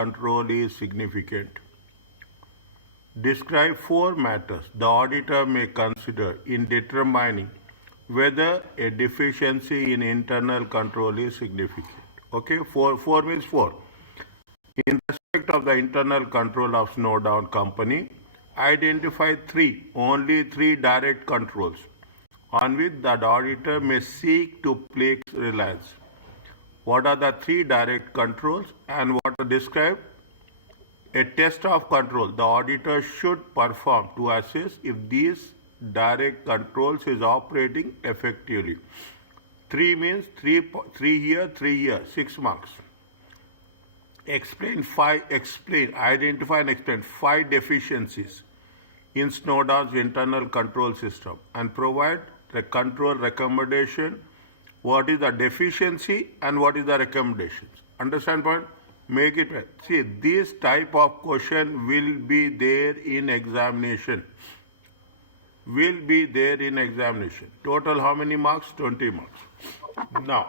control is significant. Describe 4 matters the auditor may consider in determining whether a deficiency in internal control is significant. Okay, four means 4. In respect of the internal control of Snowdown Company, identify only three direct controls on which the auditor may seek to place reliance. What are the 3 direct controls and what are described? A test of control the auditor should perform to assess if these direct controls is operating effectively. 3 means 3 here, 3 here, 6 marks. Identify and explain 5 deficiencies in Snowdown's internal control system and provide the control recommendation. What is the deficiency and what is the recommendations? Understand point? Make it right. See, this type of question will be there in examination. Total how many marks? 20 marks. Now,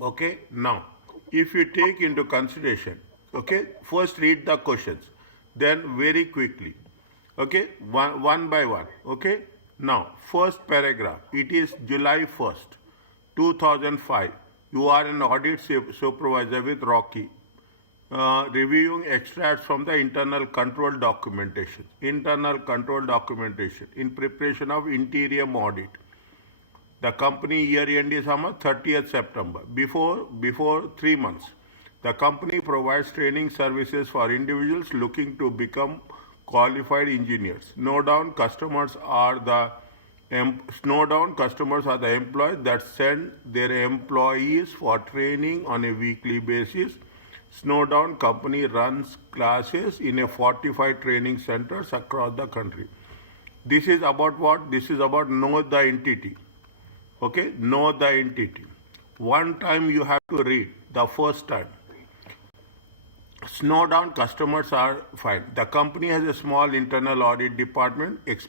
okay, now, if you take into consideration, okay, first read the questions, then very quickly, okay, one by one, okay. Now, first paragraph, it is July 1st, 2005. You are an audit supervisor with Rocky, reviewing extracts from the internal control documentation in preparation of interim audit. The company year end is 30th September. Before 3 months, the company provides training services for individuals looking to become qualified engineers. Snowdown customers are the employees that send their employees for training on a weekly basis. Snowdown company runs classes in a 45 training centers across the country. This is about what? This is about know the entity. Okay, know the entity. One time you have to read the first time. Snowdown customers are fine. The company has a small internal audit department, which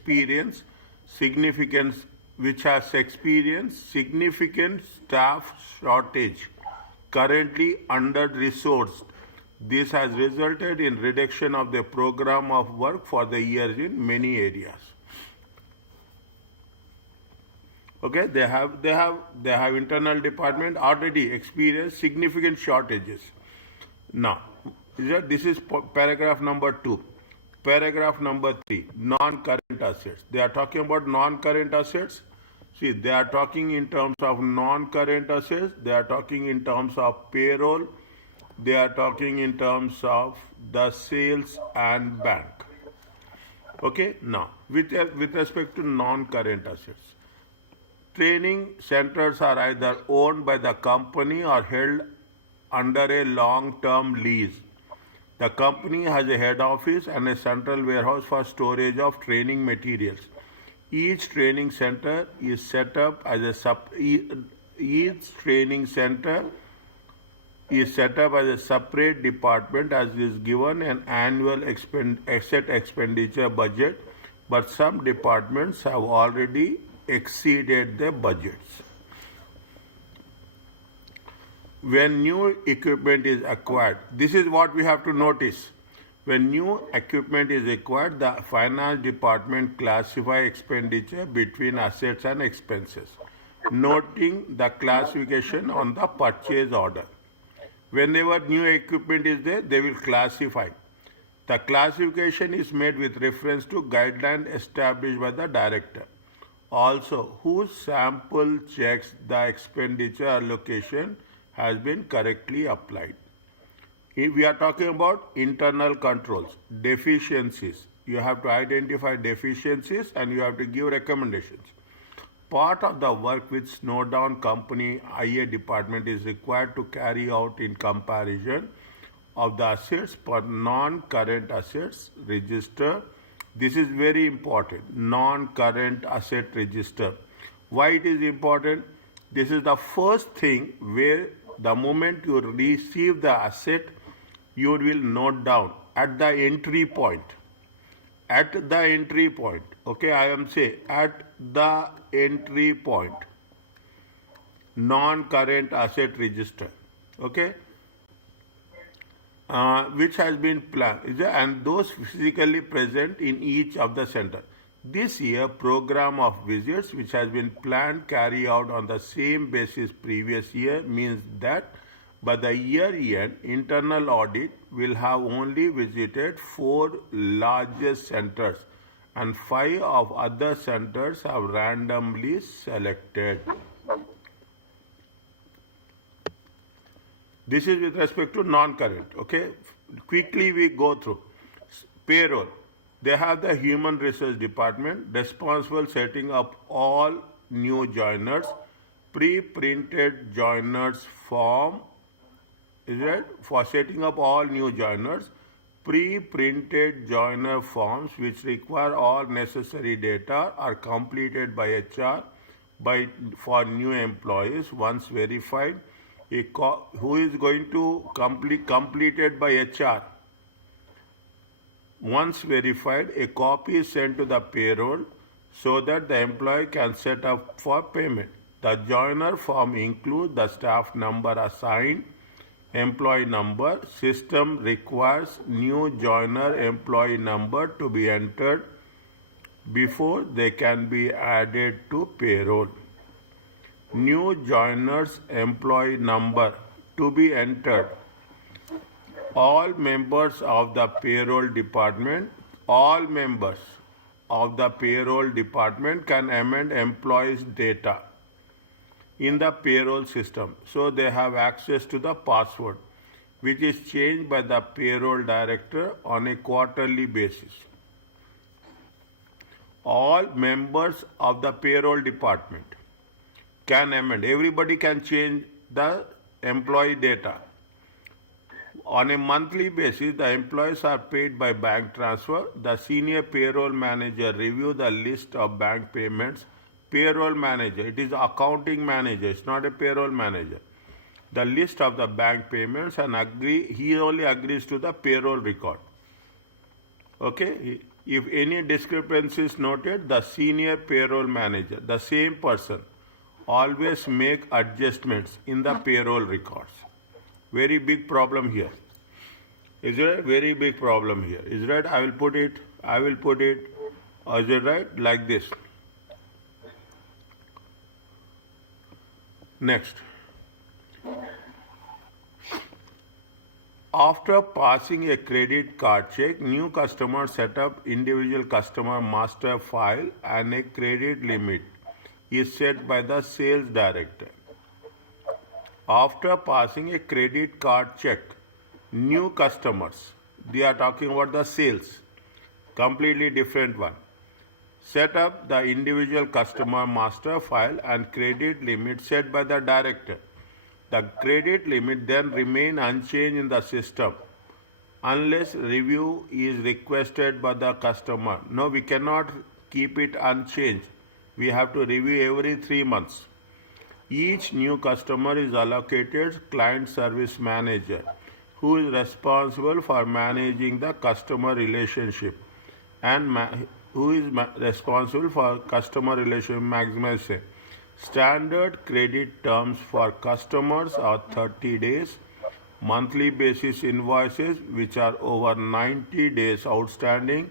has experienced significant staff shortage, currently under-resourced. This has resulted in reduction of the program of work for the years in many areas. Okay, they have internal department already experienced significant shortages. Now, this is paragraph number 2. Paragraph number 3, non-current assets. They are talking about non-current assets. See, they are talking in terms of non-current assets. They are talking in terms of payroll. They are talking in terms of the sales and bank. Okay, now, with respect to non-current assets, training centers are either owned by the company or held under a long-term lease. The company has a head office and a central warehouse for storage of training materials. Each training center is set up as a separate department as is given an annual asset expenditure budget, but some departments have already exceeded their budgets. When new equipment is acquired, this is what we have to notice. When new equipment is acquired, the finance department classify expenditure between assets and expenses, noting the classification on the purchase order. Whenever new equipment is there, they will classify. The classification is made with reference to guidelines established by the director. Also, whose sample checks the expenditure allocation has been correctly applied. If we are talking about internal controls, deficiencies, you have to identify deficiencies and you have to give recommendations. Part of the work which Snowdown Company IA department is required to carry out in comparison of the assets per non-current assets register. This is very important, non-current asset register. Why it is important? This is the first thing where the moment you receive the asset, you will note down at the entry point. At the entry point, okay, I am saying at the entry point, non-current asset register, okay. which has been planned, and those physically present in each of the center. This year, program of visits which has been planned carry out on the same basis previous year means that by the year end, internal audit will have only visited 4 largest centers and 5 of other centers have randomly selected. This is with respect to non-current, okay? Quickly we go through. Payroll. They have the human resource department responsible setting up all new joiners, pre-printed joiners form, is it? For setting up all new joiners, pre-printed joiner forms which require all necessary data are completed by HR for new employees once verified. Who is going to completed by HR? Once verified, a copy is sent to the payroll so that the employee can set up for payment. The joiner form includes the staff number assigned, employee number. System requires new joiner employee number to be entered before they can be added to payroll. New joiners employee number to be entered. All members of the payroll department can amend employees' data in the payroll system, so they have access to the password, which is changed by the payroll director on a quarterly basis. All members of the payroll department can amend. Everybody can change the employee data. On a monthly basis, the employees are paid by bank transfer. The senior payroll manager reviews the list of bank payments. Payroll manager, it is accounting manager, it's not a payroll manager. The list of the bank payments and he only agrees to the payroll record. Okay, if any discrepancy is noted, the senior payroll manager, the same person, always make adjustments in the payroll records. Very big problem here. Is it a very big problem here? Is it right? I will put it, is it right? Like this. Next. After passing a credit card check, new customers set up individual customer master file and a credit limit is set by the sales director. After passing a credit card check, new customers, they are talking about the sales, completely different one. Set up the individual customer master file and credit limit set by the director. The credit limit then remain unchanged in the system unless review is requested by the customer. No, we cannot keep it unchanged. We have to review every 3 months. Each new customer is allocated client service manager who is responsible for managing the customer relationship and who is responsible for customer relationship maximization. Standard credit terms for customers are 30 days. Monthly basis invoices which are over 90 days outstanding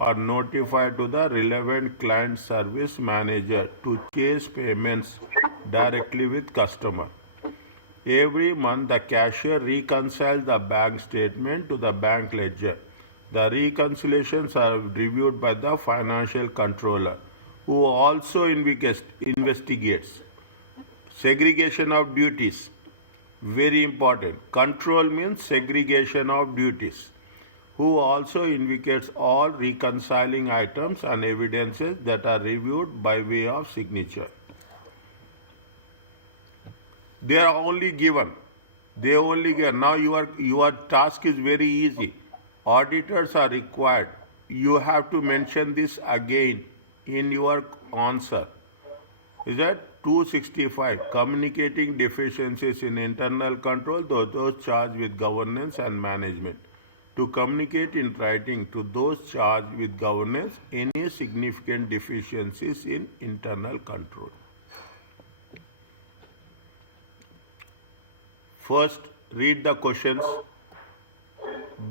are notified to the relevant client service manager to chase payments directly with customer. Every month, the cashier reconciles the bank statement to the bank ledger. The reconciliations are reviewed by the financial controller, who also investigates. Segregation of duties, very important. Control means segregation of duties, who also indicates all reconciling items and evidences that are reviewed by way of signature. They are only given. Now your task is very easy. Auditors are required. You have to mention this again in your answer. Is that 265? Communicating deficiencies in internal control to those charged with governance and management. To communicate in writing to those charged with governance any significant deficiencies in internal control. First, read the questions.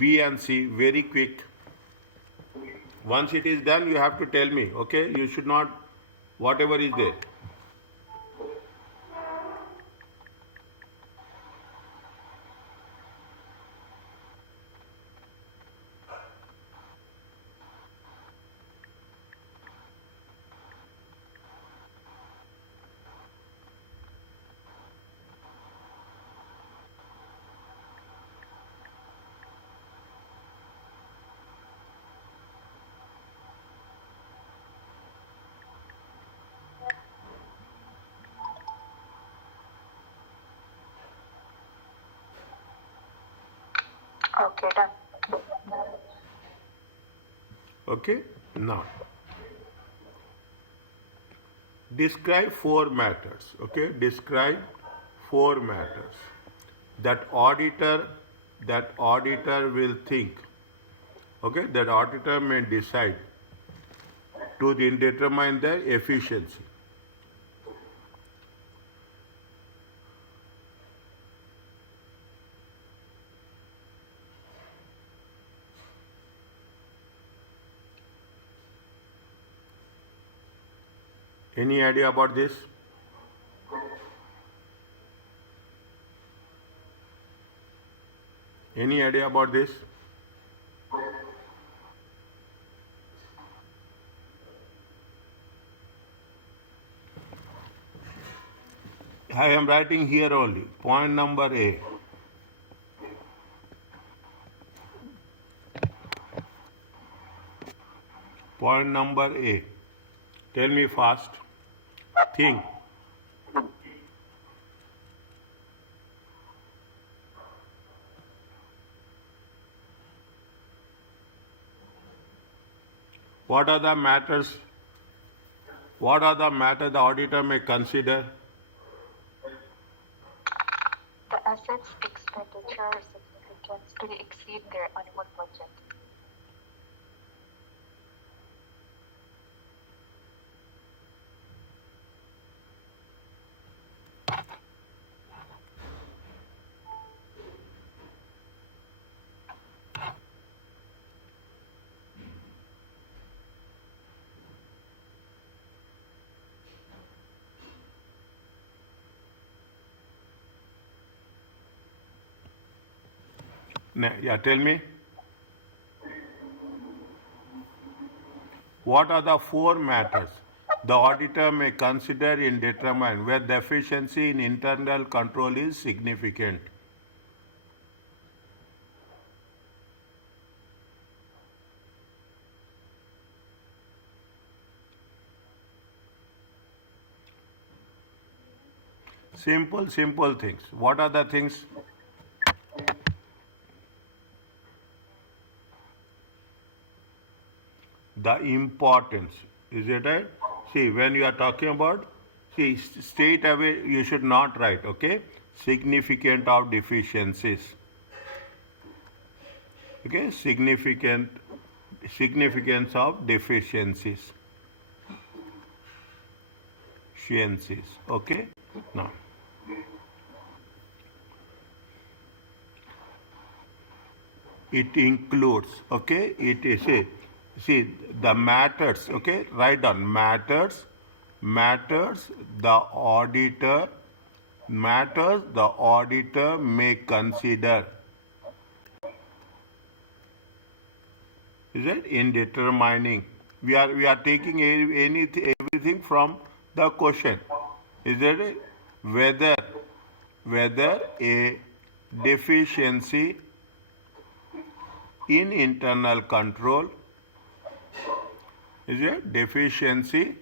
B and C very quick. Once it is done, you have to tell me, okay? You should not, whatever is there. Okay, done. Okay? Now, describe four matters. Okay? Describe four matters that auditor will think. Okay? That auditor may decide to determine the efficiency. Any idea about this? Any idea about this? I am writing here only. Point number A. Point number A. Tell me fast. Think. What are the matters? What are the matters the auditor may consider? The assets expenditure significantly exceed their annual budget. Yeah, tell me. What are the four matters the auditor may consider in determining whether the efficiency in internal control is significant? Simple things. What are the things? The importance. Is it right? See, when you are talking about, see, straight away you should not write, okay? Significant of deficiencies. Okay, significance of deficiencies. Okay? Now, it includes, okay? It is a, see, the matters, okay? Write down matters, the auditor may consider. Is it in determining? We are taking everything from the question. Is it whether a deficiency in internal control, is it deficiency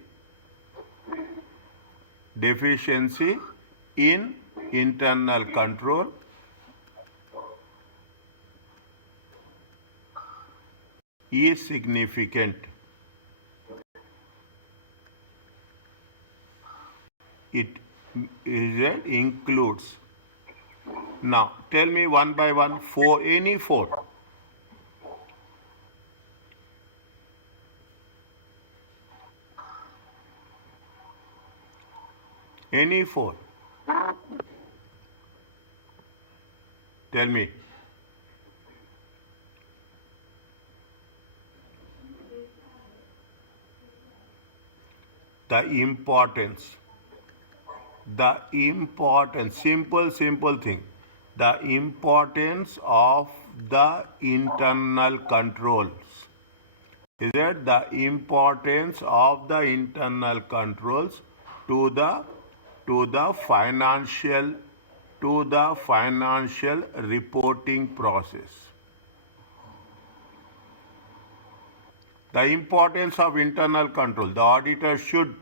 in internal control is significant. It includes. Now tell me one by one, any four. Any four. Tell me. the importance, simple thing, the importance of the internal controls. Is it the importance of the internal controls to the financial reporting process? The importance of internal control. The auditor should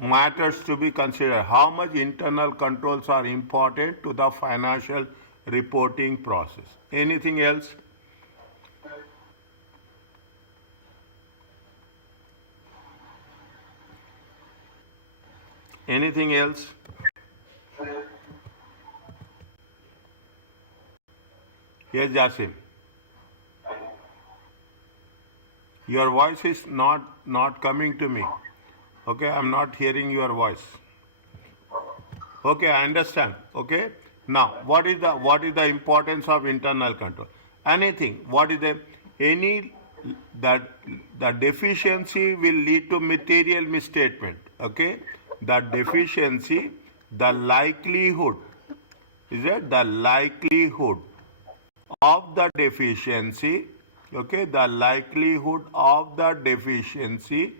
matters to be considered. How much internal controls are important to the financial reporting process? Anything else? Anything else? Yes, Jasim. Your voice is not coming to me. Okay, I'm not hearing your voice. Okay, I understand. Okay. Now, what is the importance of internal control? Anything. What is that the deficiency will lead to material misstatement. Okay, the deficiency, the likelihood, is it the likelihood of the deficiency? Okay, the likelihood of the deficiency,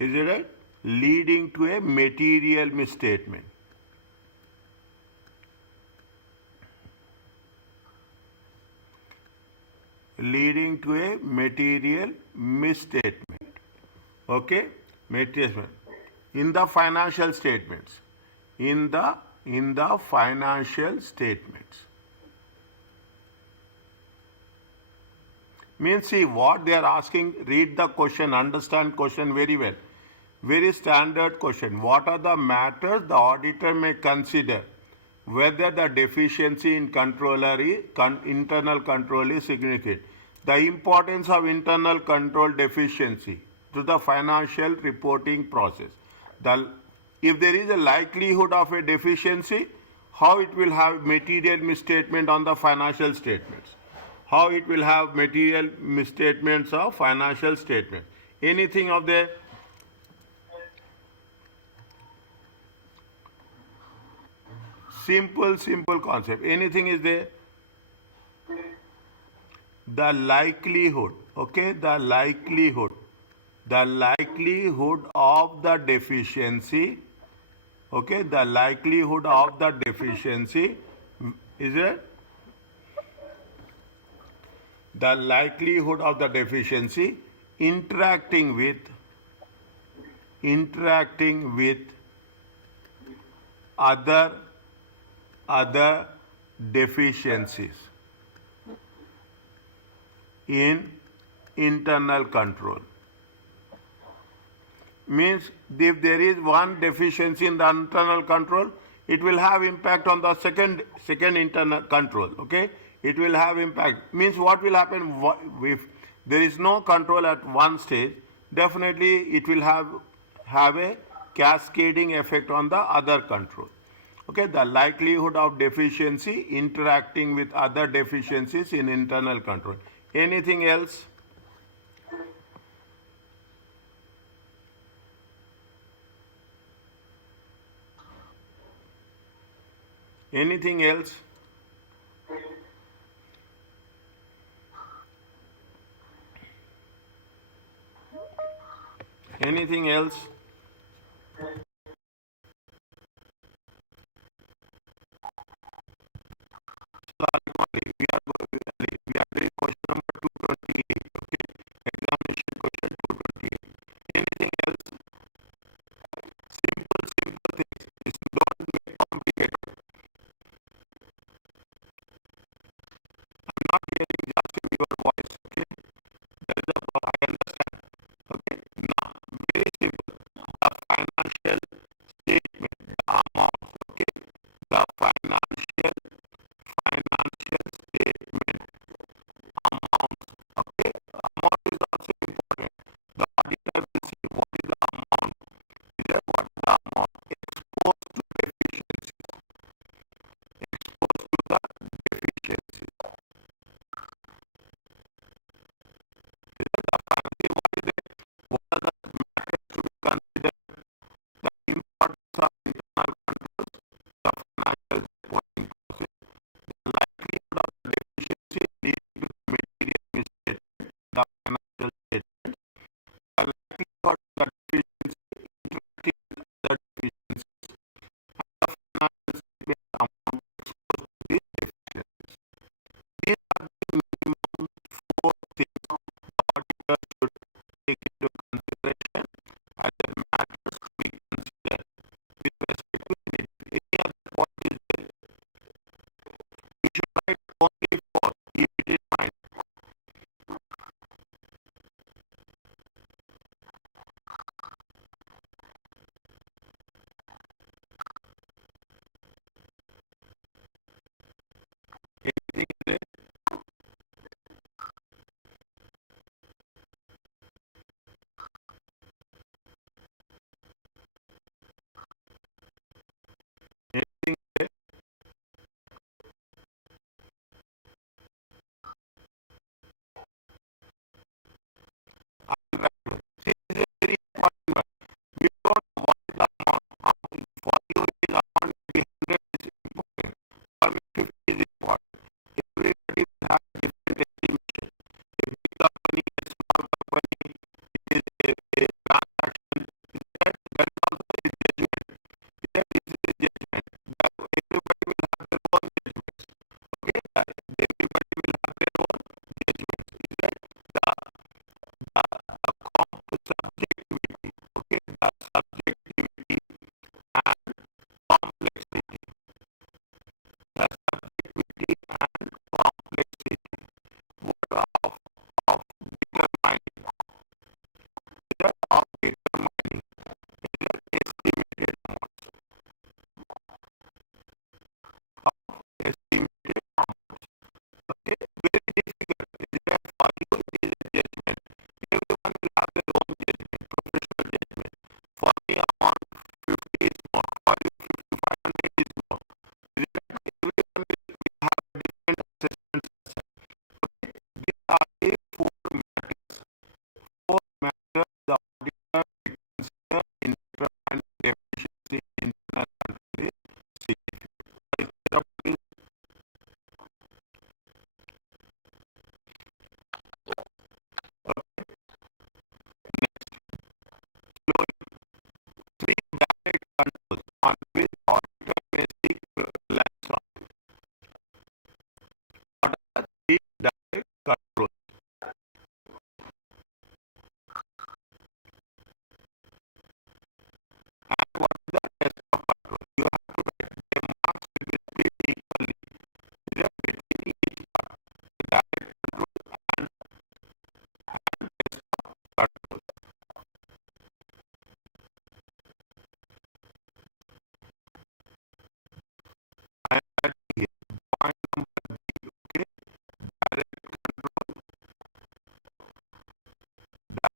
is it right, leading to a material misstatement. Leading to a material misstatement. Okay, misstatement in the financial statements. In the financial statements. Means, see what they are asking, read the question, understand question very well. Very standard question. What are the matters the auditor may consider whether the deficiency in internal control is significant? The importance of internal control deficiency to the financial reporting process. If there is a likelihood of a deficiency, how it will have material misstatement on the financial statements? How it will have material misstatements of financial statements? Anything of the simple concept? Anything is there? The likelihood, okay, the likelihood of the deficiency, okay, the likelihood of the deficiency, is it? The likelihood of the deficiency interacting with other deficiencies in internal control. Means if there is one deficiency in the internal control, it will have impact on the second internal control. Okay, it will have impact. Means what will happen if there is no control at one stage? Definitely it will have a cascading effect on the other control. Okay, the likelihood of deficiency interacting with other deficiencies in internal control. Anything else? Anything else? Anything else? We are doing question number 228. Okay, examination question 228. Anything else? Simple things. Don't make complicated. I'm not hearing just your voice. Okay, that is a problem. I understand. Okay, now very simple.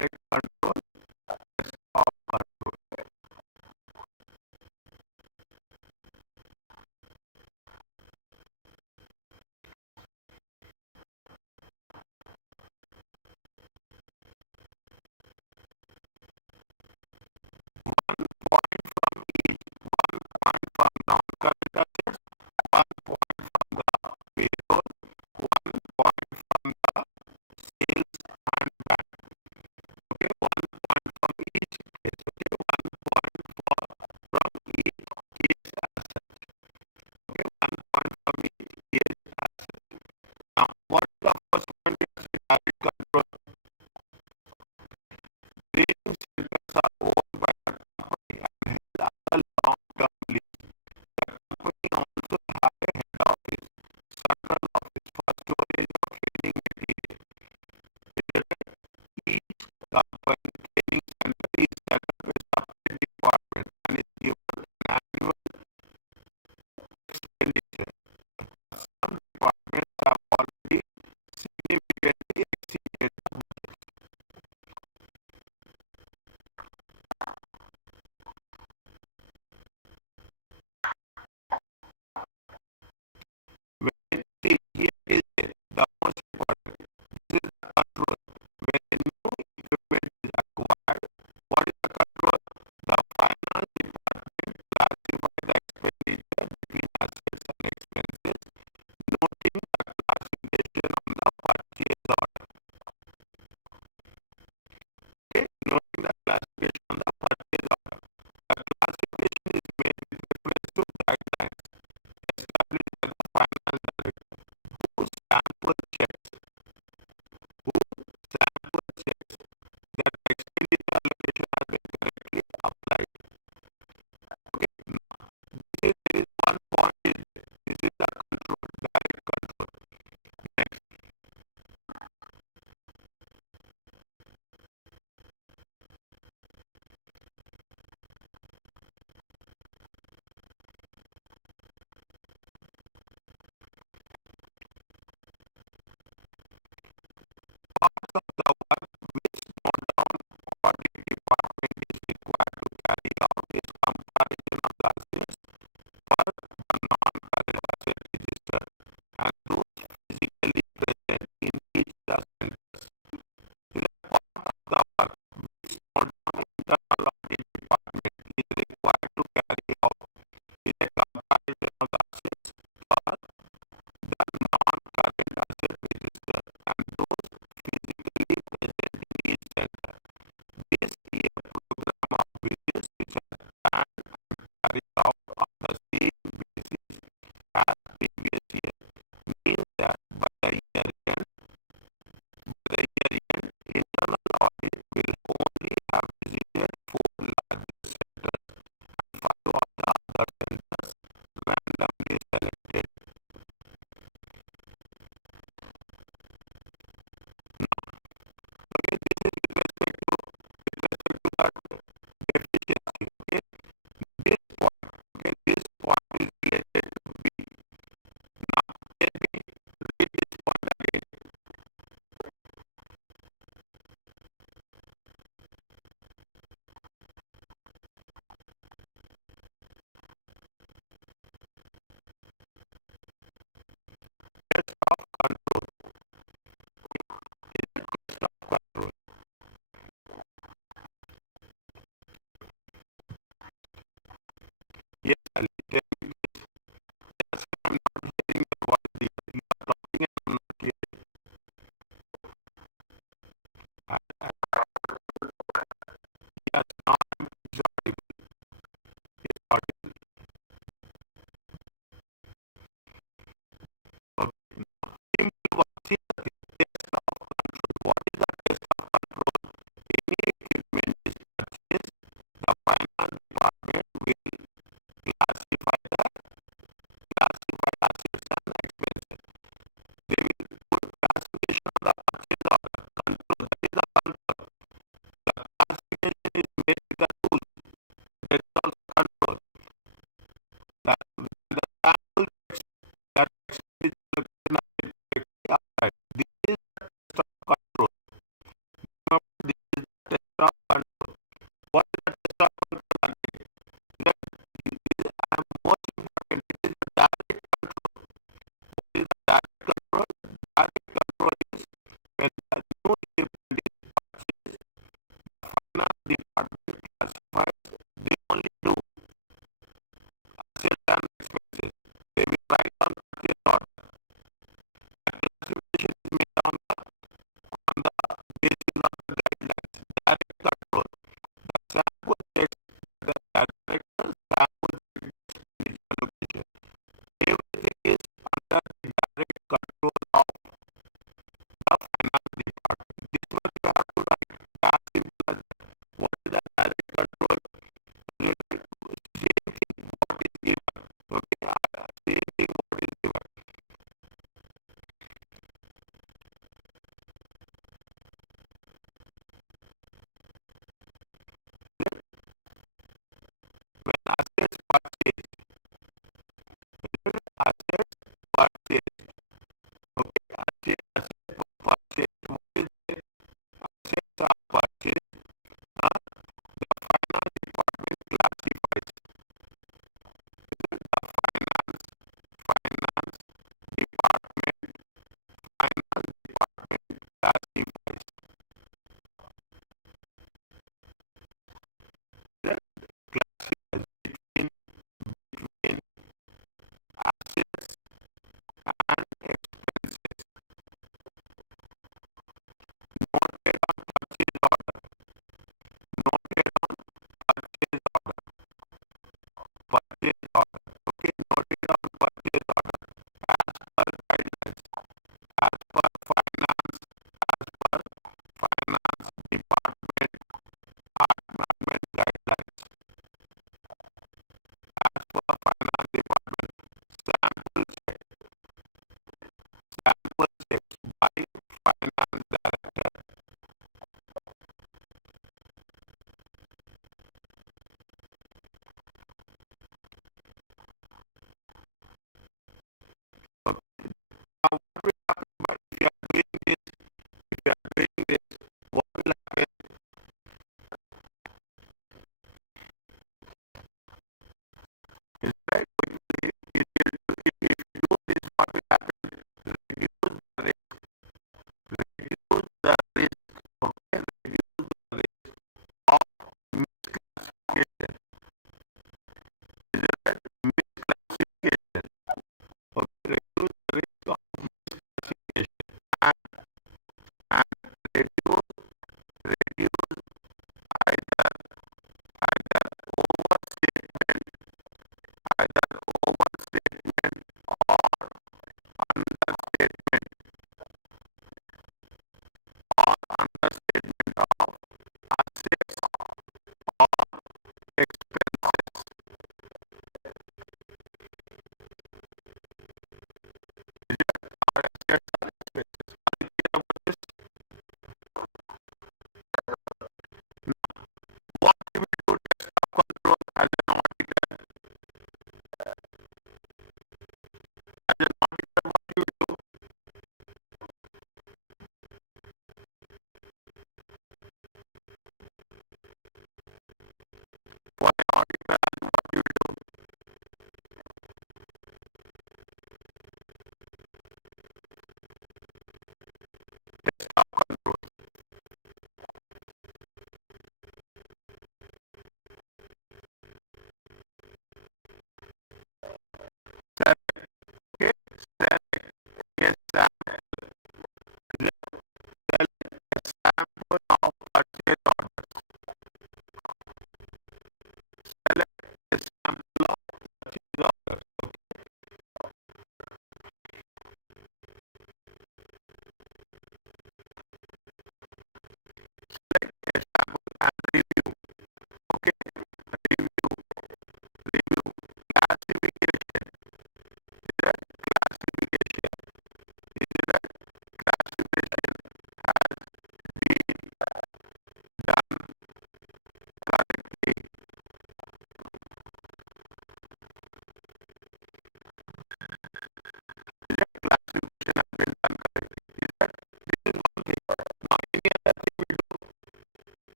direct control, of control. Point from each, 1 point from non-current assets, 1 point from the payroll, 1 point from the sales and back. Okay, 1 point from each case. Okay, 1 point from each case asset. Okay, 1 point from each case asset. Now, what is the first point? Is direct control. Training centers are owned by the company and held under long-term lease. The company also has a head office, central office for storage of training material. Each company training center is set up a separate department and is given an annual expenditure. Some departments have already significantly exceeded the budget. See, here is the most important. This is the control. When a new equipment is acquired, what is the control? The finance department classifies the expenditure between assets and expenses, noting the classification on the purchase order. Okay, noting the classification on the purchase order. The classification is made with reference to guidelines established by the finance director, who sample checks,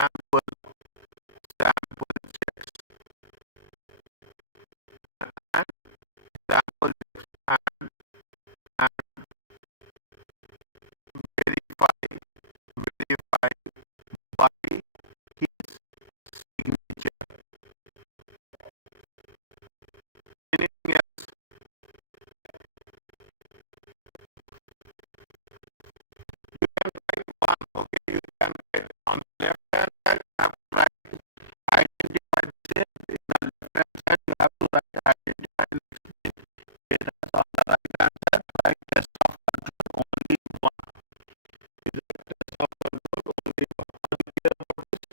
sample and verify by his signature. Anything else? Okay, you can get on the left hand side, you have to write identify the same. In the left hand side, you have to write identify the same. On the right hand side, write test of control only one. Is it test of control only one? Are you clear about this?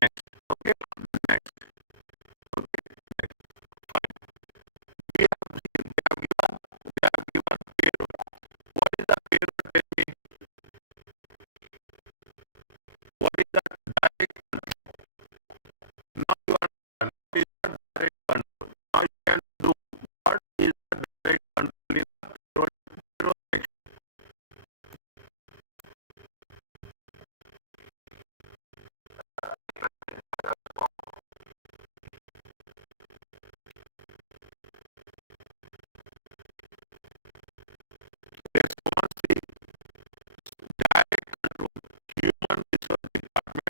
Next. Okay, next. Okay, next. Fine. We have seen, we have given payroll. What is the payroll? Tell me. What is the direct control? Now you understand what is the direct control. Now you can do what is the direct control in the payroll section. Responsive direct control, human resource department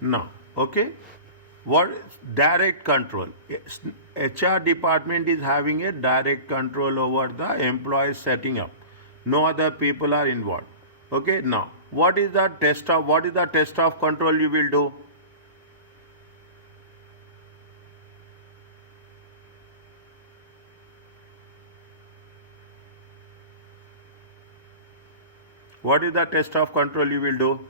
Now, okay, what is direct control? Yes, HR department is having a direct control over the employees setting up. No other people are involved. Okay, now what is the test of control you will do? What is the test of control you will do?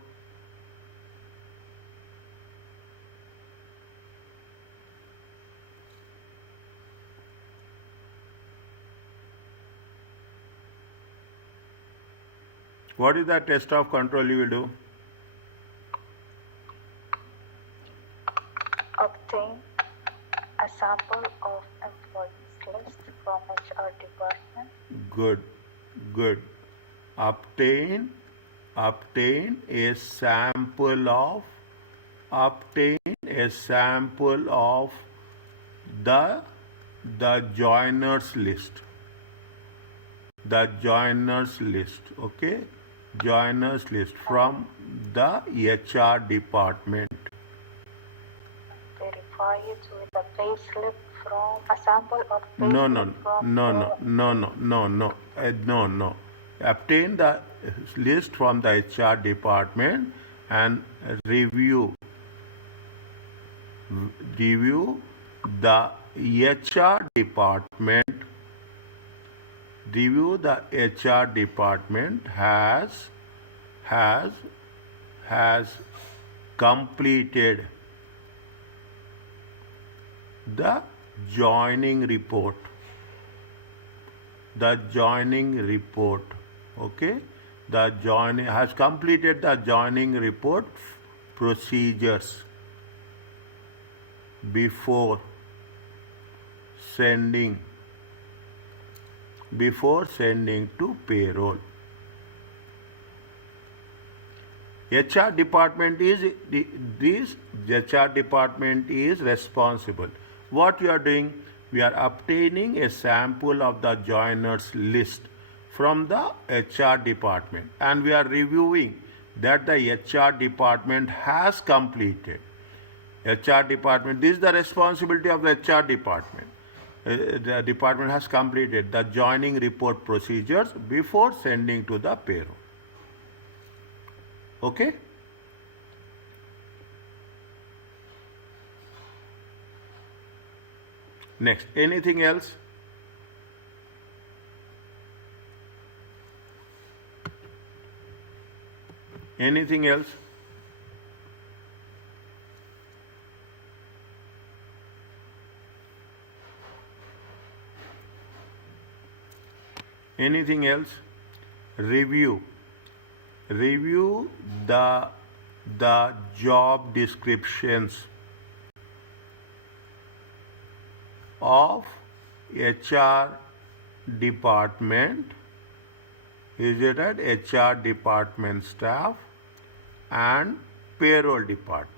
What is the test of control you will do? Obtain a sample of employees list from HR department. Good, good. Obtain a sample of the joiners list. The joiners list, okay? Joiners list from the HR department. Verify it with a payslip from a sample of payslip No, no, from no, no, the- no, no, no, no, no. Obtain the list from the HR department and review the HR department. Review the HR department has completed the joining report. The joining report, okay? The joining has completed the joining report procedures before sending to payroll. HR department is HR department is responsible. What we are doing? We are obtaining a sample of the joiners list from the HR department, and we are reviewing that the HR department has completed. HR department, this is the responsibility of the HR department. The department has completed the joining report procedures before sending to the payroll. Okay? Next, anything else? Anything else? Anything else? Review the job descriptions of HR department, is it at HR department staff and payroll department.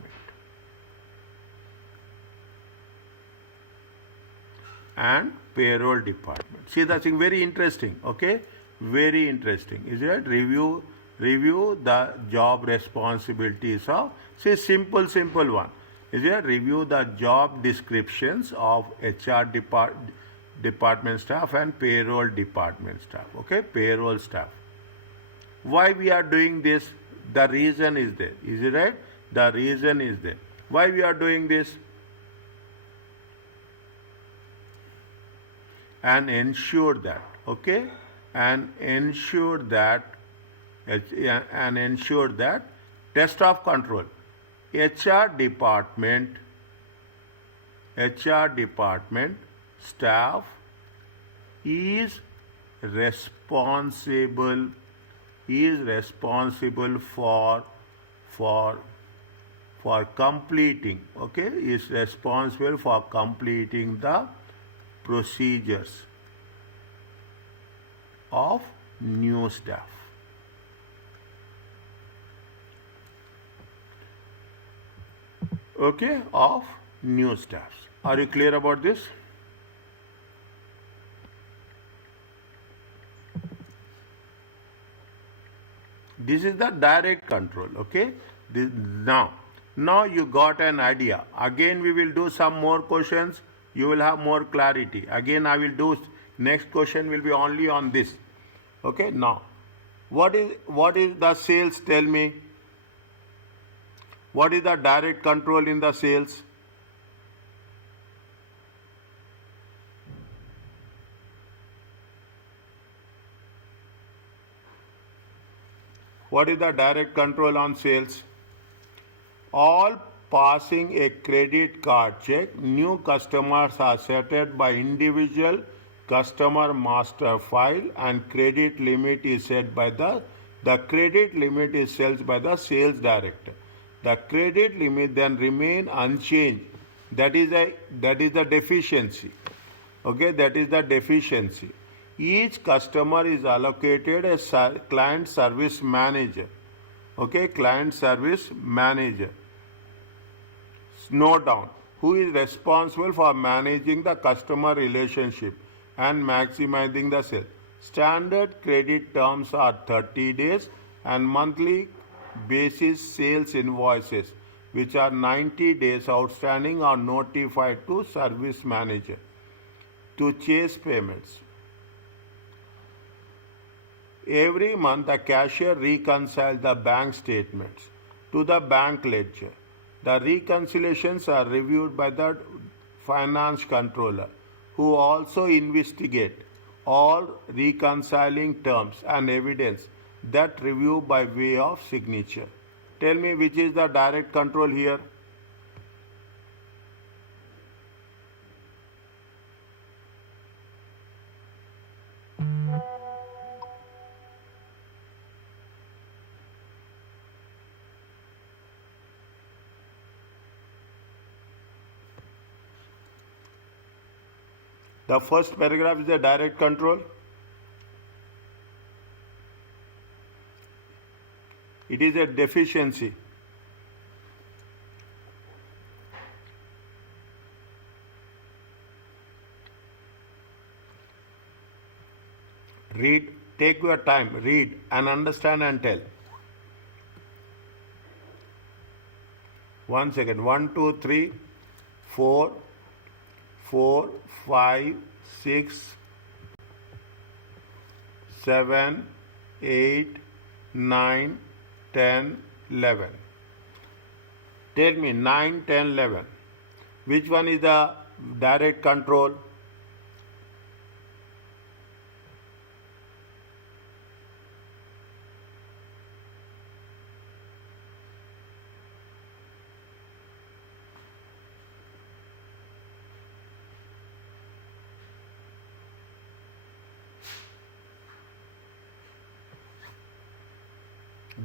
And payroll department. See, that's very interesting, okay? Very interesting. Is it? Review the job responsibilities of, see, simple one. Is it? Review the job descriptions of HR department staff and payroll department staff, okay? Payroll staff. Why we are doing this? The reason is there. Is it right? The reason is there. Why we are doing this? And ensure that, okay? And ensure that test of control. HR department staff is responsible for completing, okay? Is responsible for completing the procedures of new staff. Okay, of new staffs. Are you clear about this? This is the direct control, okay? Now, Now you got an idea. Again we will do some more questions. You will have more clarity. Again I will do, next question will be only on this. Okay, now what is the sales? Tell me. What is the direct control in the sales? What is the direct control on sales? All passing a credit card check, new customers are settled by individual customer master file, and credit limit is set by the credit limit is set by the sales director. The credit limit then remain unchanged. That is the deficiency. Okay, that is the deficiency. Each customer is allocated a client service manager. Okay, client service manager. Note down, who is responsible for managing the customer relationship and maximizing the sale. Standard credit terms are 30 days and monthly basis sales invoices which are 90 days outstanding are notified to service manager to chase payments. Every month the cashier reconciles the bank statements to the bank ledger. The reconciliations are reviewed by the finance controller, who also investigate all reconciling terms and evidence that review by way of signature. Tell me which is the direct control here? The first paragraph is the direct control. It is a deficiency. Read, take your time, read and understand and tell. 1 second. 1, 2, 3, 4, 4, 5, 6, 7, 8, 9, 10, 11. Tell me 9, 10, 11. Which one is the direct control?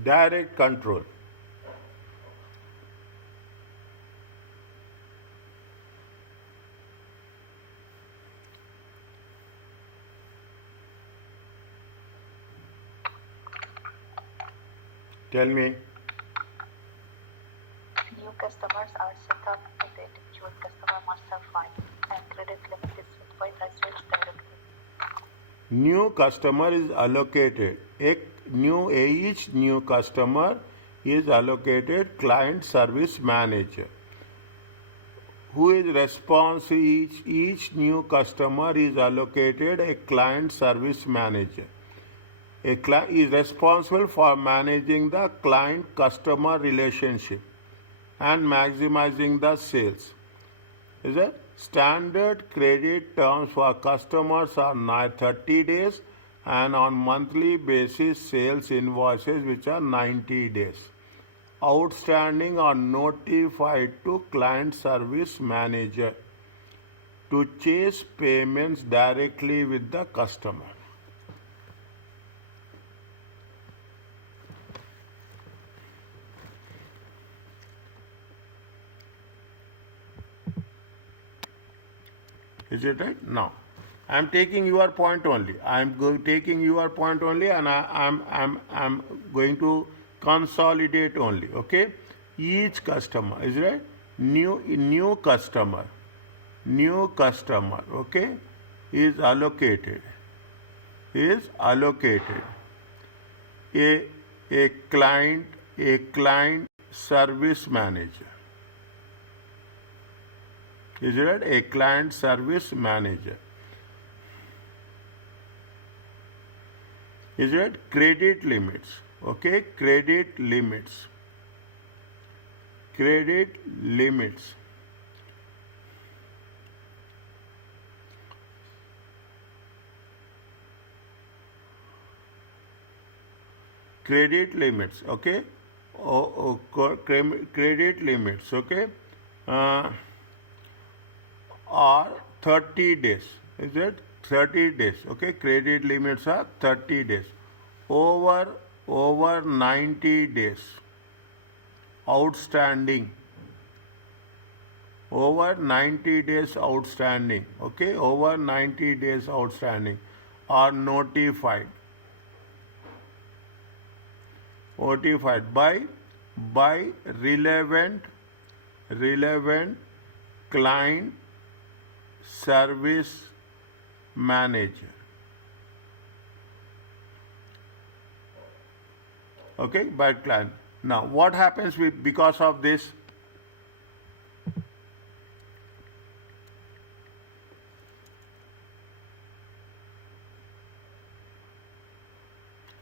Direct control. Tell me. New customers are set up with the individual customer master file, and credit limit is set by the sales director. New customer is allocated. Each new customer is allocated client service manager. Who is responsible? Each new customer is allocated a client service manager. A client is responsible for managing the client-customer relationship and maximizing the sales. Is it? Standard credit terms for customers are 30 days and on monthly basis sales invoices which are 90 days. Outstanding are notified to client service manager to chase payments directly with the customer. Is it right? Now, I am taking your point only. Taking your point only, and I'm going to consolidate only. Okay, each customer is right. New customer. Okay, is allocated. A client service manager. Is it a client service manager? Is it credit limits? Okay, credit limits. Credit limits. Credit limits, okay? Credit limits, okay? Are 30 days. Is it 30 days? Okay, credit limits are 30 days. Over 90 days. Outstanding. Over 90 days outstanding. Okay, over 90 days outstanding are notified by relevant client service manager. Okay, by client. Now what happens because of this?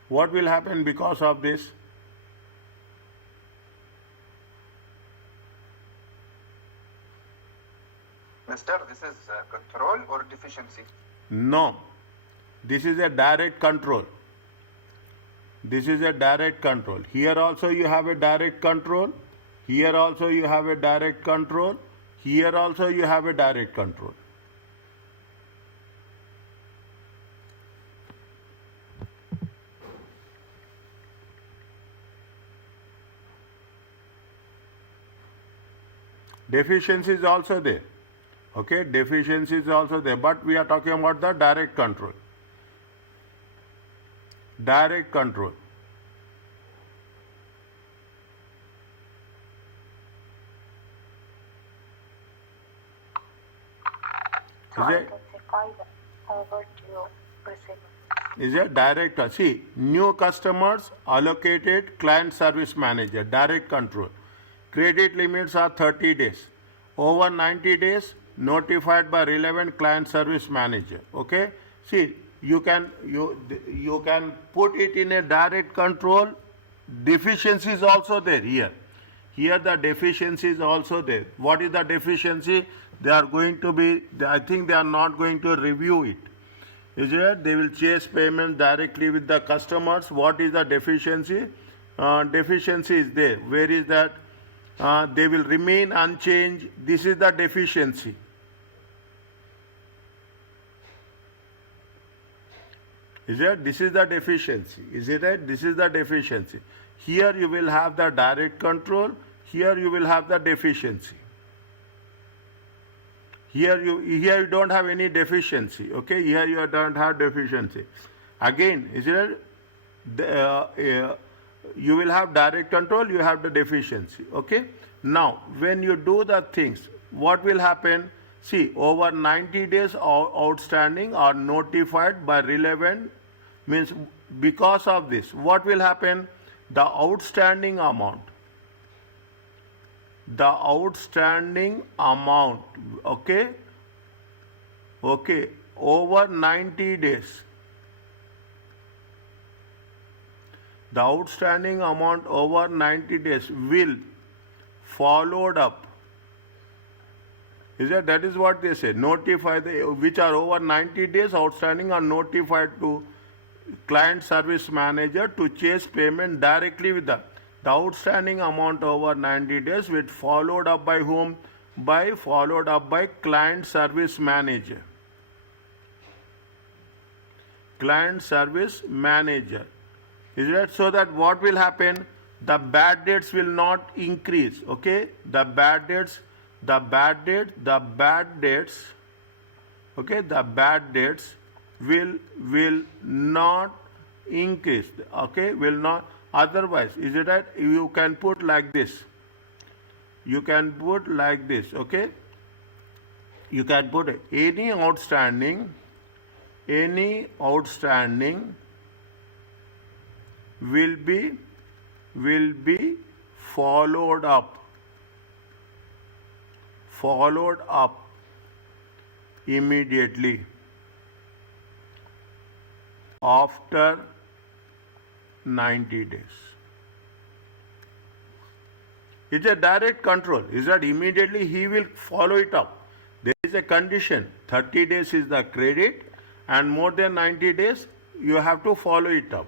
What will happen because of this? Mister, this is control or deficiency? No, this is a direct control. This is a direct control. Here also you have a direct control. Here also you have a direct control. Here also you have a direct control. Deficiency is also there. Okay, deficiency is also there, but we are talking about the direct control. Direct control. To identify the overdue receivables. Is a direct. See, new customers allocated client service manager, direct control. Credit limits are 30 days. Over 90 days, notified by relevant client service manager. Okay. See, you can put it in a direct control. Deficiency is also there here. Here the deficiency is also there. What is the deficiency? They are going to be, I think they are not going to review it. Is it? They will chase payment directly with the customers. What is the deficiency? Deficiency is there. Where is that? They will remain unchanged. This is the deficiency. Is it? This is the deficiency. Is it right? This is the deficiency. Here you will have the direct control. Here you will have the deficiency. Here you don't have any deficiency. Okay. Here you don't have deficiency. Again, is it? You will have direct control. You have the deficiency. Okay. Now, when you do the things, what will happen? See, over 90 days outstanding are notified by relevant, means because of this, what will happen? The outstanding amount, okay, over 90 days, the outstanding amount over 90 days will followed up. Is that is what they say. Notify which are over 90 days outstanding are notified to client service manager to chase payment directly with the outstanding amount over 90 days with followed up by whom? Followed up by client service manager. Client service manager. Is that so that what will happen? The bad debts will not increase. Okay, the bad debts, okay, the bad debts will not increase. Okay, will not. Otherwise, is it right? You can put like this. You can put like this. Okay, you can put any outstanding will be followed up immediately after 90 days. It's a direct control. Is that immediately he will follow it up. There is a condition. 30 days is the credit and more than 90 days you have to follow it up.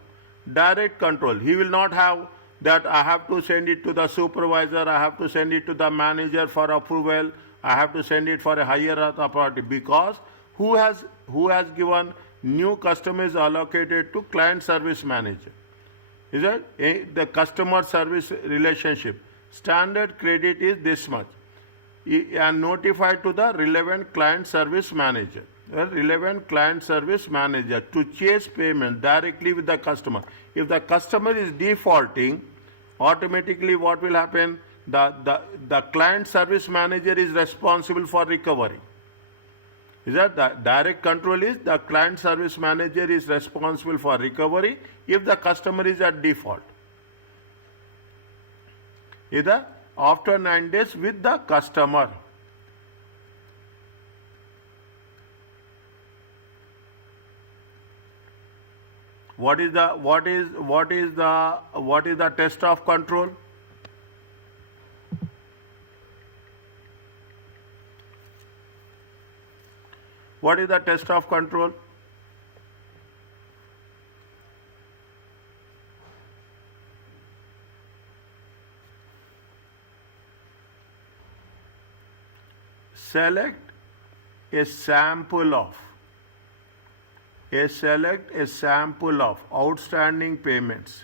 Direct control. He will not have that I have to send it to the supervisor, I have to send it to the manager for approval, I have to send it for a higher authority, because who has given new customers allocated to client service manager? Is that the customer service relationship? Standard credit is this much, and notified to the relevant client service manager. Relevant client service manager to chase payment directly with the customer. If the customer is defaulting, automatically what will happen? The client service manager is responsible for recovery. Is that the direct control is the client service manager is responsible for recovery if the customer is at default. Either after 9 days with the customer. What is the test of control? What is the test of control? Select a sample of outstanding payments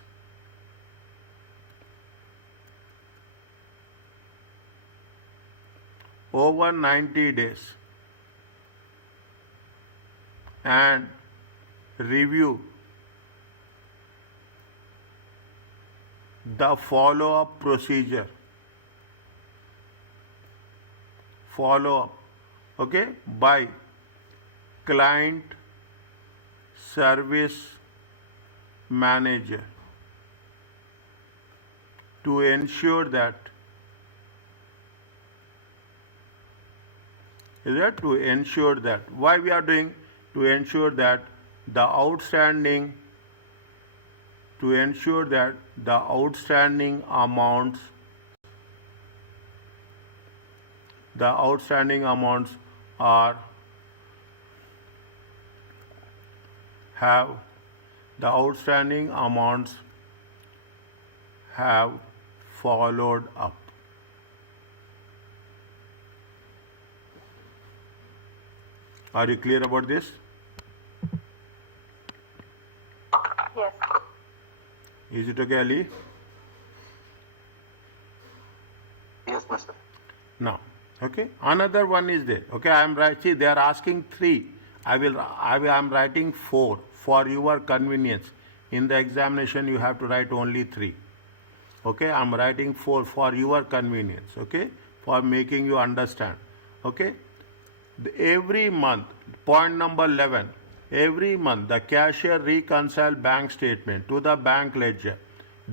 over 90 days and review the follow-up procedure. Follow-up, okay, by client service manager to ensure that why we are doing, to ensure that the outstanding amounts have followed up. Are you clear about this? Yes. Is it okay, Ali? Yes, master. Now, okay. Another one is there. Okay, I am right. See, they are asking 3. I am writing 4 for your convenience. In the examination, you have to write only 3. Okay, I am writing 4 for your convenience. Okay, for making you understand. Okay. Every month, point number 11, every month the cashier reconcile bank statement to the bank ledger.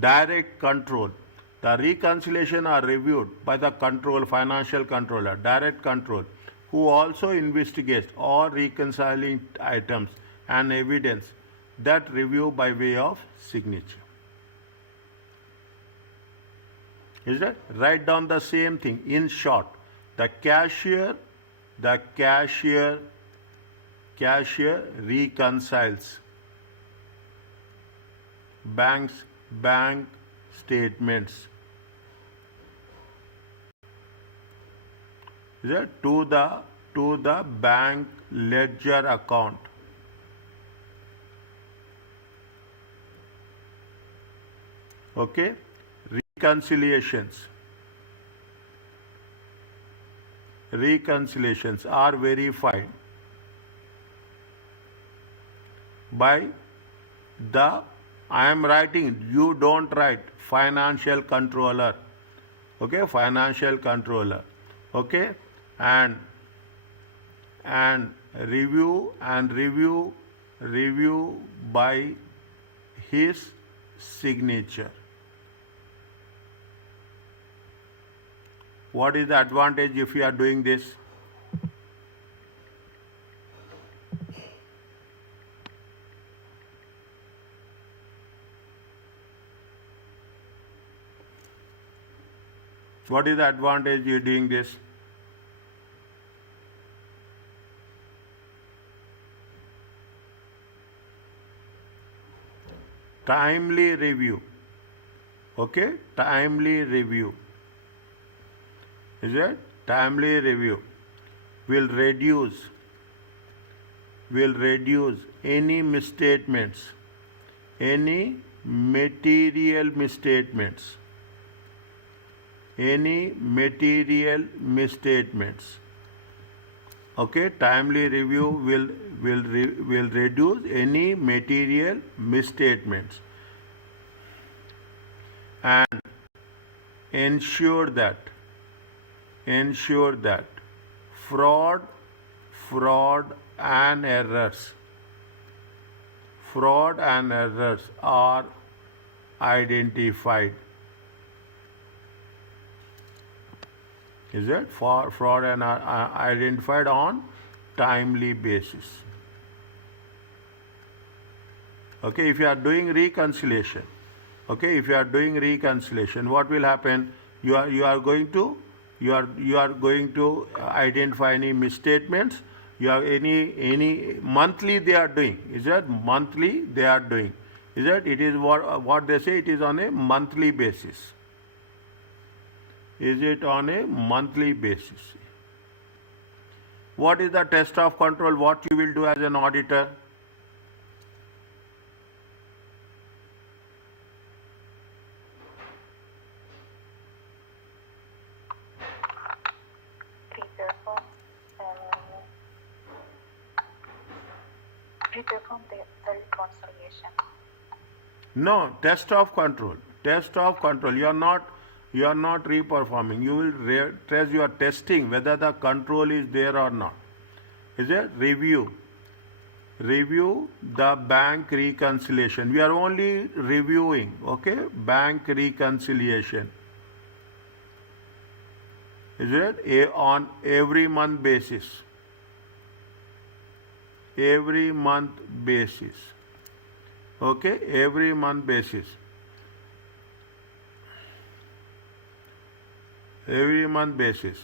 Direct control. The reconciliation are reviewed by the financial controller, direct control, who also investigates all reconciling items and evidence that review by way of signature. Is that? Write down the same thing. In short, the cashier reconciles bank statements to the bank ledger account. Okay, reconciliations are verified by the, I am writing, you don't write, financial controller. Okay, financial controller. Okay, and review by his signature. What is the advantage if you are doing this? What is the advantage you doing this? Timely review. Okay? Timely review. Is it? Timely review will reduce any misstatements, any material misstatements, any material misstatements. Okay, timely review will reduce any material misstatements and ensure that fraud and errors are identified. Is it? For fraud and are identified on timely basis. Okay, if you are doing reconciliation, what will happen? You are going to identify any misstatements. You have any monthly they are doing. Is it monthly they are doing? Is it? It is what they say. It is on a monthly basis. Is it on a monthly basis? What is the test of control? What you will do as an auditor? Pre-perform the reconciliation. No, test of control. You are not re-performing. You will test. You are testing whether the control is there or not. Is it? Review the bank reconciliation. We are only reviewing. Okay, bank reconciliation. Is it? On every month basis. Okay, every month basis. Every month basis.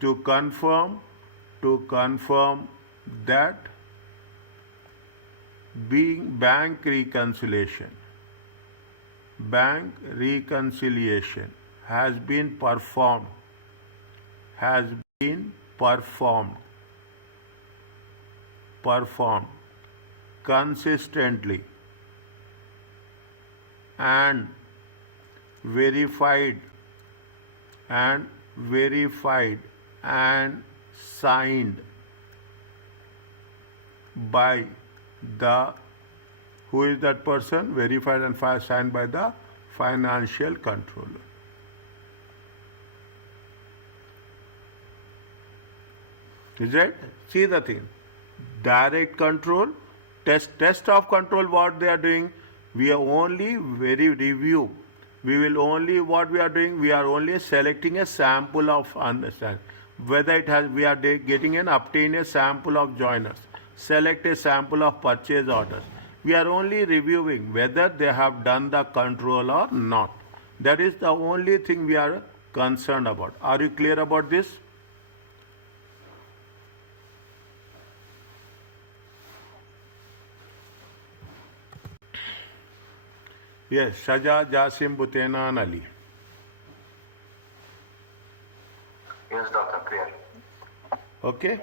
To confirm that being bank reconciliation has been performed consistently and verified and signed by the, who is that person? Verified and signed by the financial controller. Is it? See the thing. Direct control, test of control, what they are doing, we are only review. We will only, what we are doing, we are only selecting a sample of understand. Whether it has, we are getting obtain a sample of joiners, select a sample of purchase orders. We are only reviewing whether they have done the control or not. That is the only thing we are concerned about. Are you clear about this? Yes, Shaja Jasim Butenan Ali. Yes, Doctor, clear. Okay?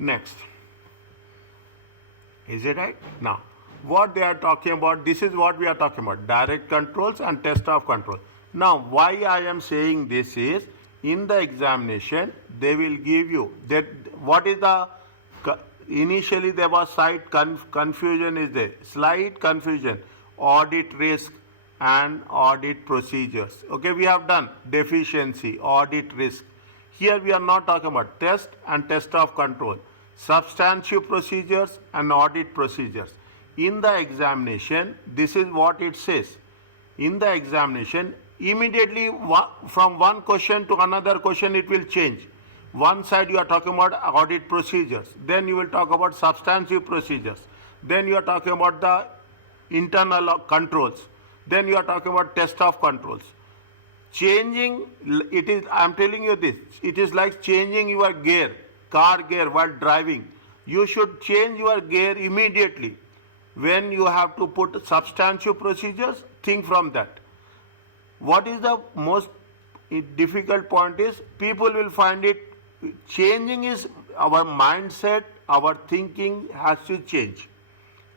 Next. Is it right? Now, what they are talking about, this is what we are talking about, direct controls and test of control. Now, why I am saying this is, in the examination, they will give you, that what is the, initially there was slight confusion is there, slight confusion, audit risk and audit procedures. Okay, we have done deficiency, audit risk. Here we are not talking about test and test of control, substantive procedures and audit procedures. In the examination, this is what it says. In the examination, immediately from one question to another question it will change. One side you are talking about audit procedures, then you will talk about substantive procedures, then you are talking about the internal controls, then you are talking about test of controls. Changing, it is, I am telling you this, it is like changing your gear, car gear while driving. You should change your gear immediately. When you have to put substantive procedures, think from that. What is the most difficult point is, people will find it, changing is our mindset, our thinking has to change.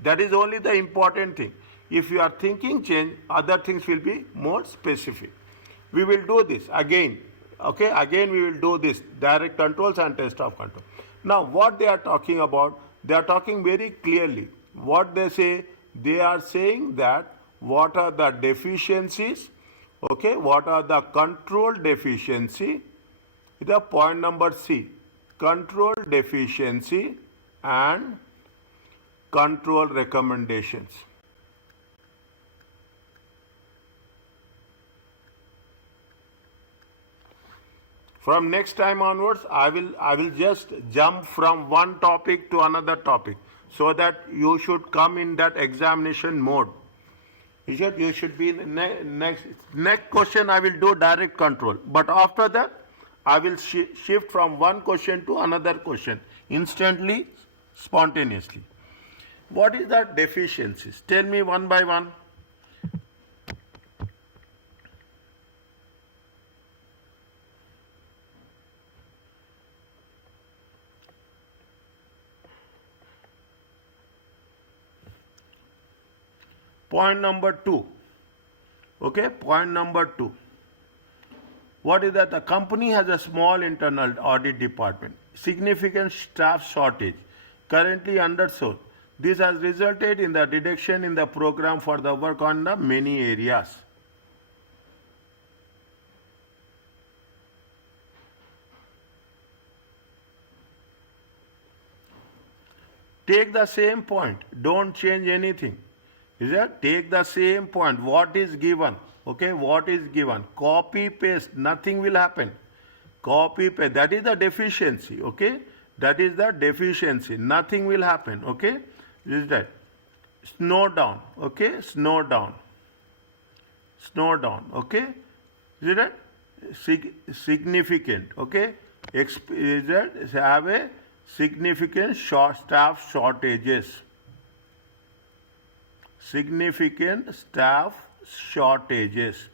That is only the important thing. If you are thinking change, other things will be more specific. We will do this again. Okay, again we will do this, direct controls and test of control. Now what they are talking about, they are talking very clearly. What they say, they are saying that what are the deficiencies, okay, what are the control deficiency, the point number C, control deficiency and control recommendations. From next time onwards, I will just jump from one topic to another topic, so that you should come in that examination mode. You should be in the next question I will do direct control, but after that I will shift from one question to another question instantly, spontaneously. What is the deficiencies? Tell me one by one. Point number 2. Okay, point number 2. What is that? The company has a small internal audit department, significant staff shortage, currently undersold. This has resulted in the reduction in the program for the work on the many areas. Take the same point, don't change anything. Is that? Take the same point, what is given, okay, what is given, copy paste, nothing will happen. Copy paste, that is the deficiency, okay, that is the deficiency, nothing will happen, okay. Is that? Snow down, okay, snow down, okay. Is that? Significant, okay, is that? Have a significant staff shortages. Significant staff shortages.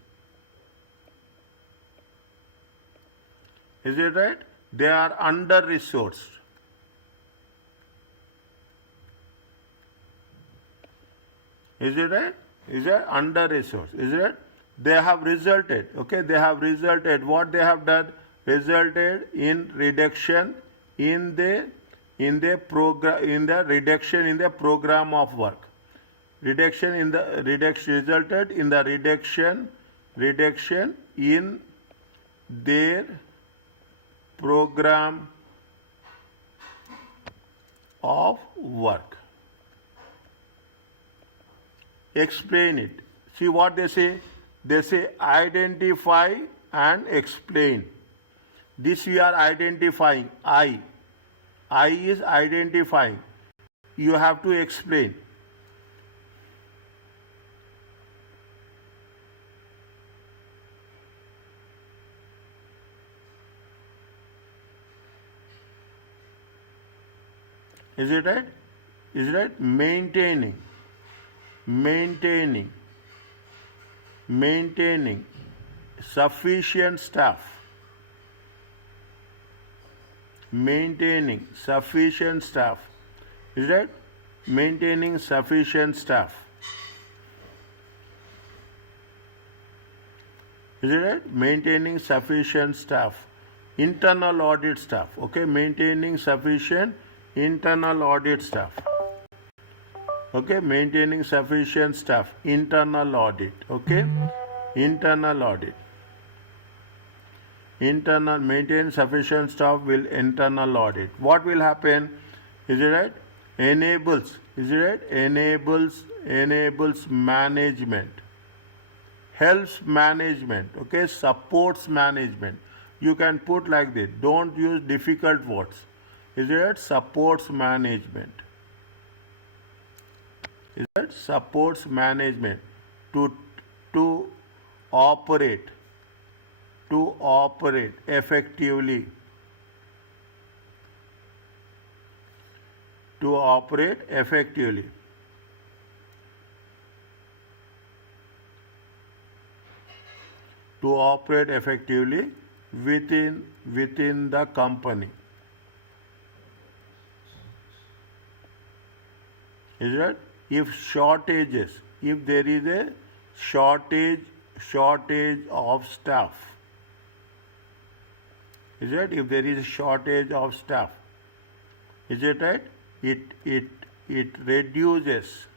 Is it right? They are under-resourced. Is it right? Is it under-resourced? Is it? They have resulted. Okay, they have resulted. What they have done? Resulted in reduction in the program, in the reduction in the program of work. Resulted in the reduction in their program of work. Explain it. See what they say? They say identify and explain. This we are identifying. I is identifying. You have to explain. Is it right? Is it right? Maintaining sufficient staff. maintaining sufficient staff. Is that maintaining sufficient staff? Is it right? Maintaining sufficient staff. Internal audit staff. Okay, maintaining sufficient internal audit staff. Okay, maintaining sufficient staff. Internal audit. Okay, internal audit. Internal maintain sufficient staff will internal audit. What will happen? Is it right? Enables. Is it right? Enables management. Helps management. Okay, supports management. You can put like this. Don't use difficult words. Is it right? Supports management. Is that supports management to operate effectively, to operate effectively. To operate effectively within the company. Is that if shortages, if there is a shortage of staff, is it? If there is a shortage of staff, is it right? It reduces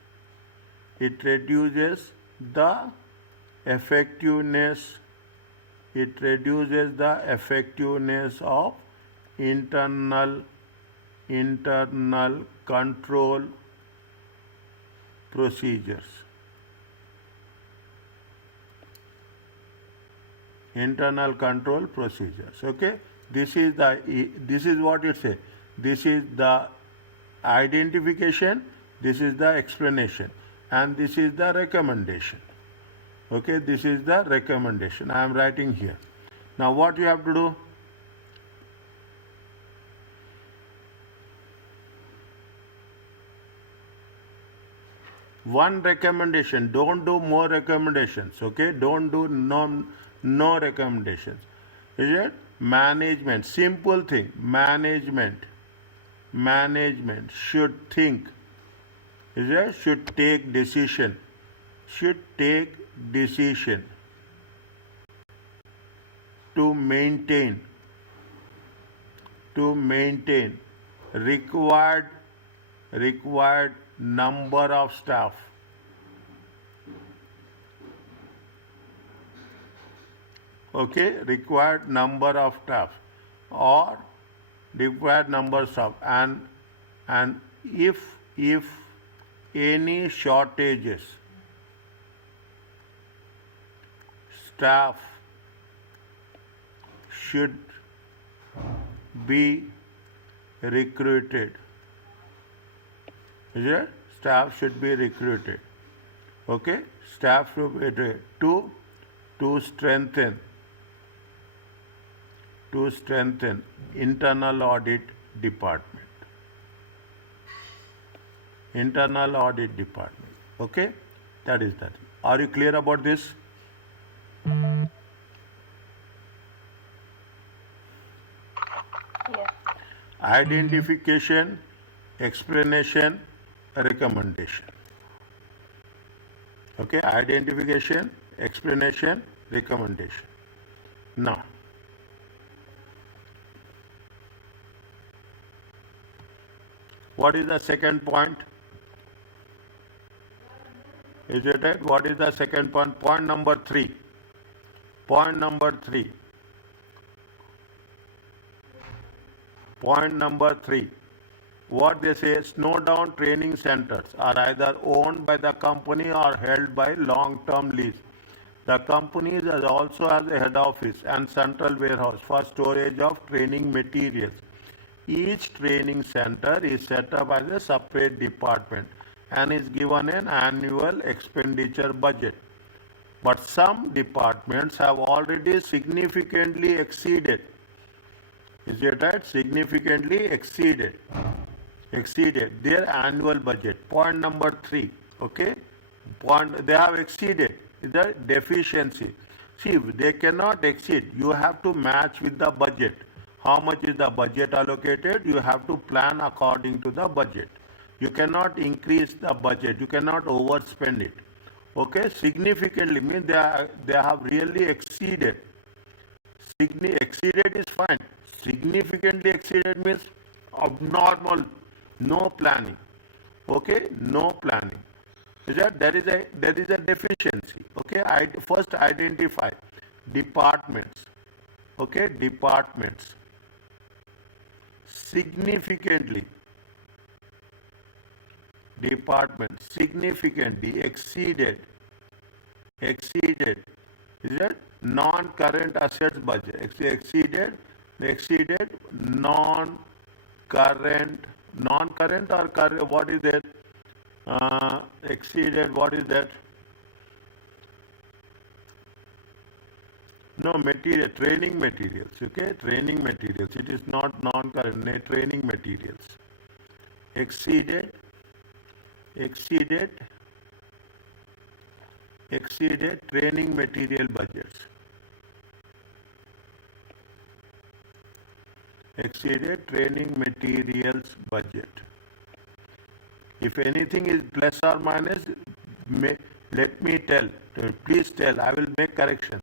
the effectiveness. It reduces the effectiveness of internal control procedures. Internal control procedures. Okay, this is what it says. This is the identification, this is the explanation, and this is the recommendation. Okay, this is the recommendation I am writing here. Now what you have to do? One recommendation, don't do more recommendations. Okay, don't do no recommendations. Is it? Management, simple thing. Management should think. Is it? Should take decision. To maintain required number of staff. Okay, required number of staff or required number of staff, and if any shortages, staff should be recruited. Is it? Staff should be recruited. Okay, staff should be recruited to strengthen internal audit department. Internal audit department. Okay, that is that. Are you clear about this? Yes. Identification, explanation, recommendation. Okay, identification, explanation, recommendation. Now, what is the second point? Is it right? What is the second point? Point number 3. Point number 3. Point number 3. What they say, snowdown training centers are either owned by the company or held by long-term lease. The company also has a head office and central warehouse for storage of training materials. Each training center is set up as a separate department and is given an annual expenditure budget. But some departments have already significantly exceeded. Is it right? Significantly exceeded their annual budget. Point number 3. Okay. Point, they have exceeded the deficiency. See, they cannot exceed. You have to match with the budget. how much is the budget allocated, you have to plan according to the budget. You cannot increase the budget, you cannot overspend it. Okay, significantly means they have really exceeded. Exceeded is fine. Significantly exceeded means abnormal, no planning. Okay, no planning. Is that there is a deficiency. Okay, first identify departments. Okay, departments significantly exceeded is that non-current assets budget exceeded non-current or current, what is that, exceeded, what is that, no, material, training materials. Okay, training materials, it is not non-current, training materials exceeded training material budgets. Exceeded training materials budget. If anything is plus or minus, let me tell. Please tell. I will make corrections.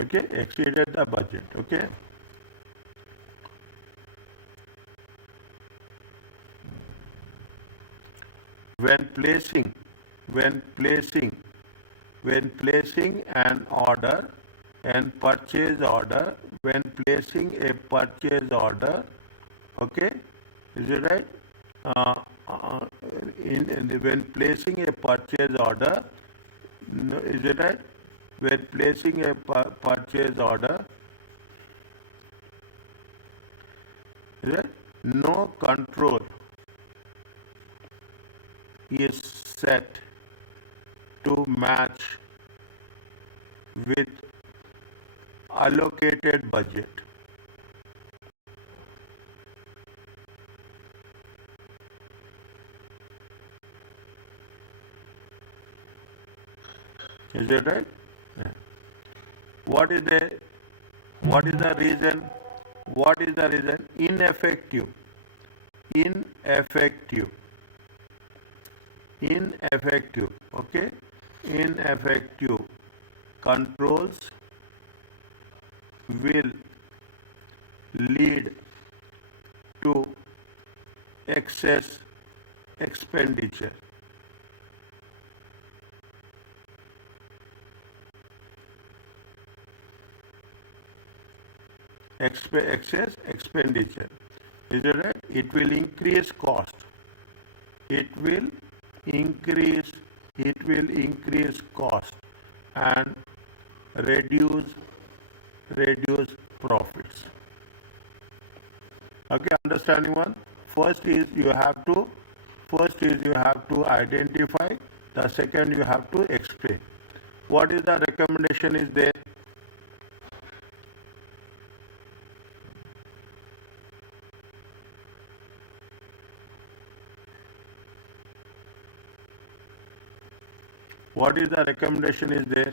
Okay, exceeded the budget. Okay. When placing an order and purchase order, when placing a purchase order, okay, is it right? When placing a purchase order, no, is it right? When placing a purchase order, is it? No control is set to match with allocated budget. Is it right? Yeah. What is the reason? What is the reason? Ineffective. Okay, ineffective controls will lead to excess expenditure. Excess expenditure. Is it right? It will increase cost. It will increase cost and reduce profits. Okay, understanding one? First is you have to identify, the second you have to explain. What is the recommendation is there? What is the recommendation is there?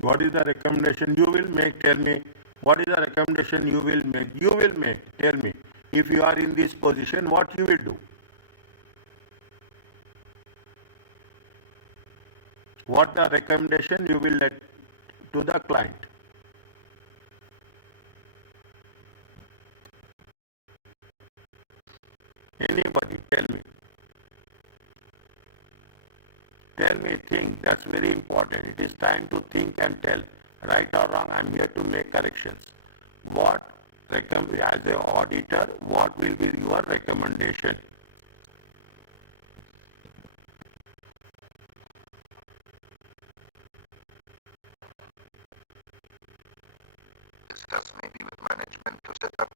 What is the recommendation you will make? Tell me. What is the recommendation you will make? You will make. Tell me. If you are in this position, what you will do? What the recommendation you will let to the client? Anybody, tell me. Tell me, think. That's very important. It is time to think and tell. Right or wrong, I am here to make corrections. What, as an auditor, what will be your recommendation? Discuss maybe with management to set up